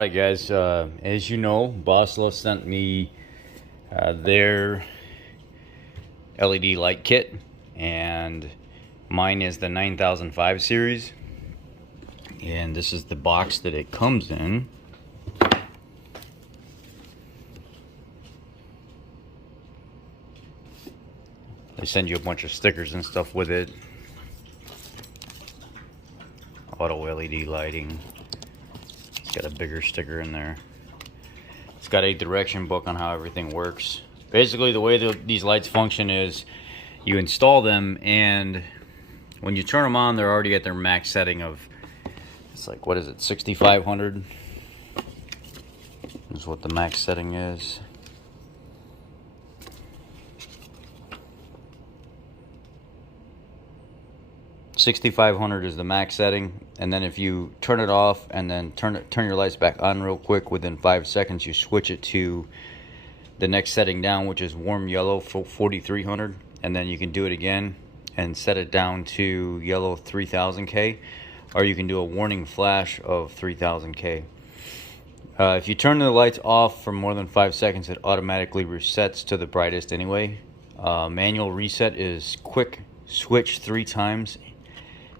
Alright guys, as you know, Boslla sent me their LED light kit, and mine is the 9005 series, and this is the box that it comes in. They send you a bunch of stickers and stuff with it. Auto LED lighting. It's got a bigger sticker in there. It's got a direction book on how everything works. Basically, the way these lights function is you install them, and when you turn them on, they're already at their max setting of, it's like, what is it, 6500 is what the max setting is. $6,500 is the max setting, and then if you turn it off and then turn your lights back on real quick, within 5 seconds you switch it to the next setting down, which is warm yellow for 4300, and then you can do it again and set it down to yellow 3000K, or you can do a warning flash of 3000K. If you turn the lights off for more than 5 seconds, it automatically resets to the brightest anyway. Manual reset is quick switch 3 times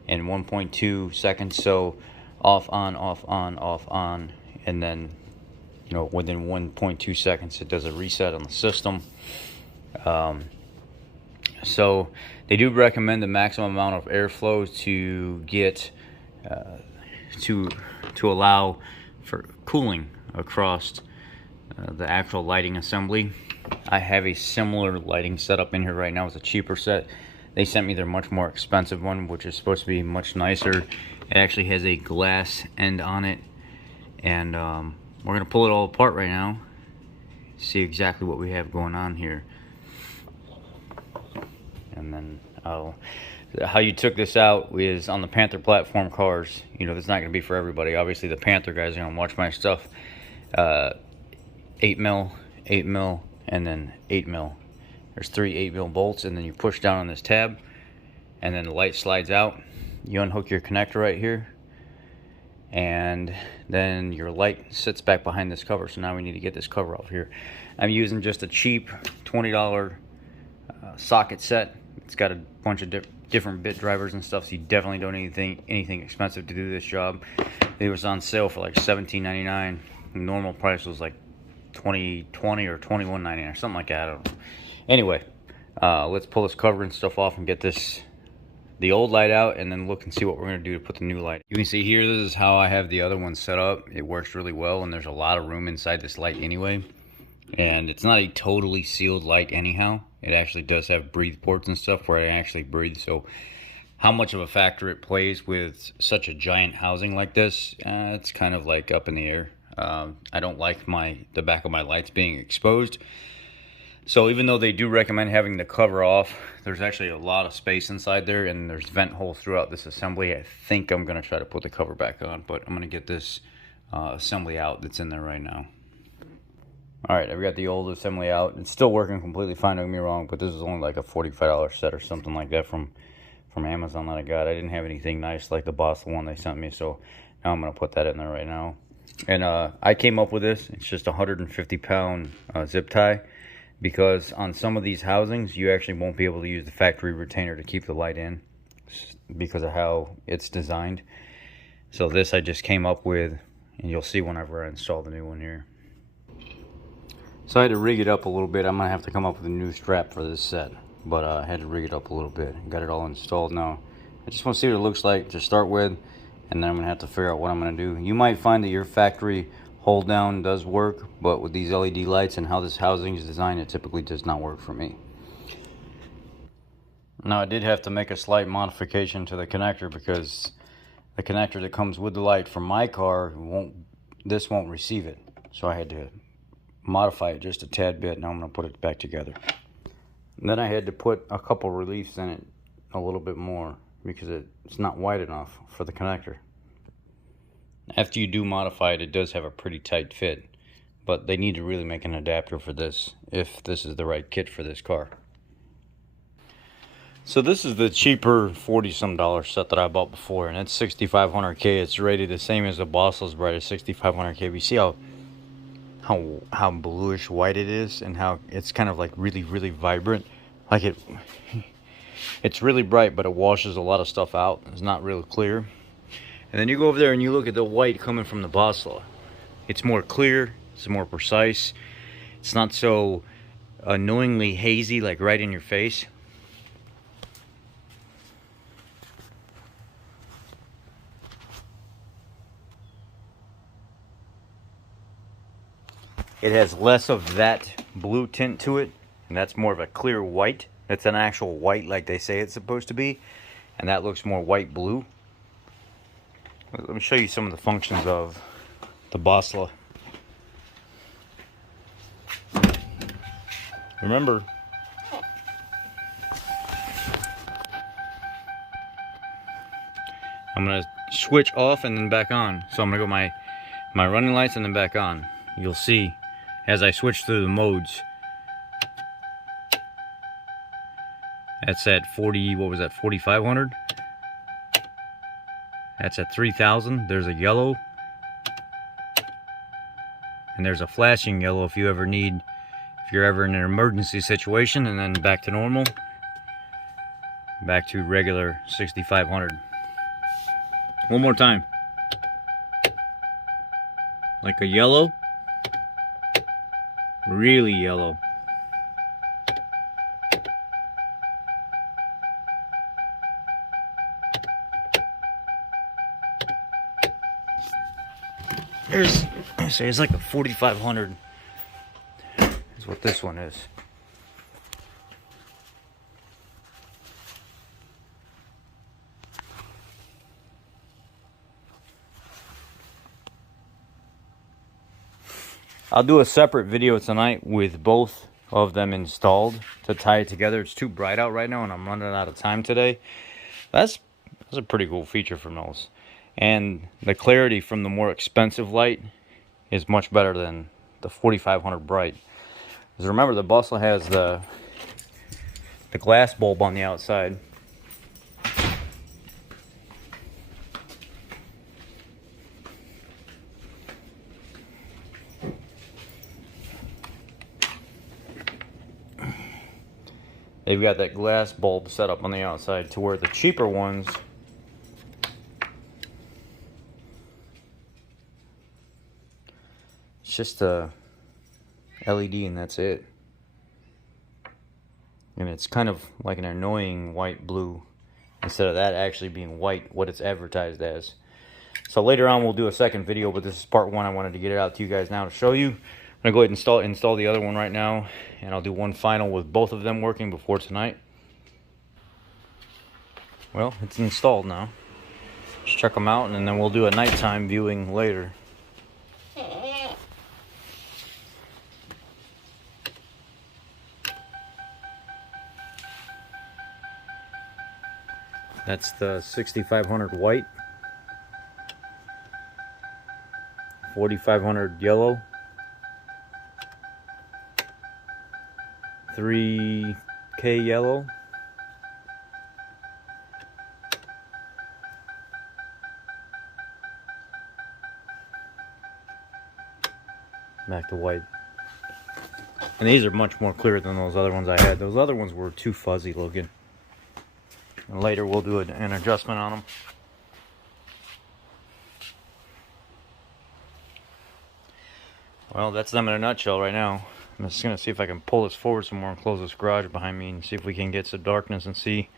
in 1.2 seconds, so off, on, off, on, off, on, and then, you know, within 1.2 seconds it does a reset on the system. So they do recommend the maximum amount of airflow to get to allow for cooling across the actual lighting assembly. I have a similar lighting setup in here right now. It's a cheaper set. They sent me their much more expensive one, which is supposed to be much nicer. It actually has a glass end on it, and we're gonna pull it all apart right now, see exactly what we have going on here, and then how you took this out is on the Panther platform cars. You know, that's not gonna be for everybody. Obviously, the Panther guys are gonna watch my stuff. 8mm, 8mm, and then 8mm. There's 3 8mm bolts, and then you push down on this tab, and then the light slides out. You unhook your connector right here, and then your light sits back behind this cover. So now we need to get this cover off here. I'm using just a cheap $20 socket set. It's got a bunch of different bit drivers and stuff, so you definitely don't need anything expensive to do this job. It was on sale for like $17.99. Normal price was like $20 or $21.99 or something like that. I don't know. Anyway, let's pull this cover and stuff off and get the old light out, and then look and see what we're going to do to put the new light. You can see here, this is how I have the other one set up. It works really well, and there's a lot of room inside this light anyway. And it's not a totally sealed light anyhow. It actually does have breathe ports and stuff where it actually breathes. So how much of a factor it plays with such a giant housing like this, it's kind of like up in the air. I don't like the back of my lights being exposed. So even though they do recommend having the cover off, there's actually a lot of space inside there, and there's vent holes throughout this assembly. I think I'm going to try to put the cover back on, but I'm going to get this assembly out that's in there right now. Alright, I've got the old assembly out. It's still working completely fine, don't get me wrong, but this is only like a $45 set or something like that from Amazon that I got. I didn't have anything nice like the Boslla one they sent me, so now I'm going to put that in there right now. And I came up with this. It's just a 150-pound zip tie, because on some of these housings you actually won't be able to use the factory retainer to keep the light in because of how it's designed. So this I just came up with, and you'll see whenever I install the new one here. So I had to rig it up a little bit. I'm gonna have to come up with a new strap for this set, but I had to rig it up a little bit. Got it all installed now. I just want to see what it looks like to start with, and then I'm gonna have to figure out what I'm gonna do. You might find that your factory hold down does work, but with these LED lights and how this housing is designed, it typically does not work for me. Now I did have to make a slight modification to the connector, because the connector that comes with the light from my car won't receive it. So I had to modify it just a tad bit. Now I'm going to put it back together. And then I had to put a couple reliefs in it a little bit more, because it's not wide enough for the connector. After you do modify it, it does have a pretty tight fit, but they need to really make an adapter for this if this is the right kit for this car. So this is the cheaper $40-some set that I bought before, and it's 6500K. It's rated the same as the Bossla's bright at 6500K. We see how bluish white it is, and how it's kind of like really vibrant. Like it's really bright, but it washes a lot of stuff out. It's not real clear. And then you go over there and you look at the white coming from the Boslla. It's more clear. It's more precise. It's not so annoyingly hazy, like right in your face. It has less of that blue tint to it, and that's more of a clear white. It's an actual white like they say it's supposed to be, and that looks more white blue. Let me show you some of the functions of the Boslla. Remember, I'm gonna switch off and then back on. So I'm gonna go my running lights and then back on. You'll see as I switch through the modes. That's at 40, what was that, 4500? That's at 3000. There's a yellow. And there's a flashing yellow if you ever need, if you're ever in an emergency situation, and then back to normal. Back to regular 6500. One more time. Like a yellow. Really yellow. There's, I say it's like a 4500 is what this one is. I'll do a separate video tonight with both of them installed to tie it together. It's too bright out right now and I'm running out of time today. That's a pretty cool feature from those. And the clarity from the more expensive light is much better than the 4500 bright. Because remember, the Boslla has the glass bulb on the outside. They've got that glass bulb set up on the outside, to where the cheaper ones it's just a LED and that's it. And it's kind of like an annoying white blue instead of that actually being white, what it's advertised as. So later on we'll do a second video, but this is part one. I wanted to get it out to you guys now to show you. I'm gonna go ahead and install the other one right now, and I'll do one final with both of them working before tonight. Well, it's installed now. Just check them out, and then we'll do a nighttime viewing later. That's the 6500 white, 4500 yellow, 3K yellow, back to white. And these are much more clear than those other ones I had. Those other ones were too fuzzy looking. And later we'll do an adjustment on them. Well, that's them in a nutshell right now. I'm just going to see if I can pull this forward some more and close this garage behind me and see if we can get some darkness and see.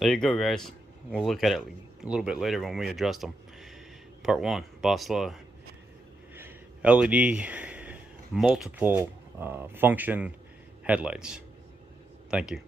There you go, guys. We'll look at it a little bit later when we adjust them. Part 1, Boslla LED multiple function headlights. Thank you.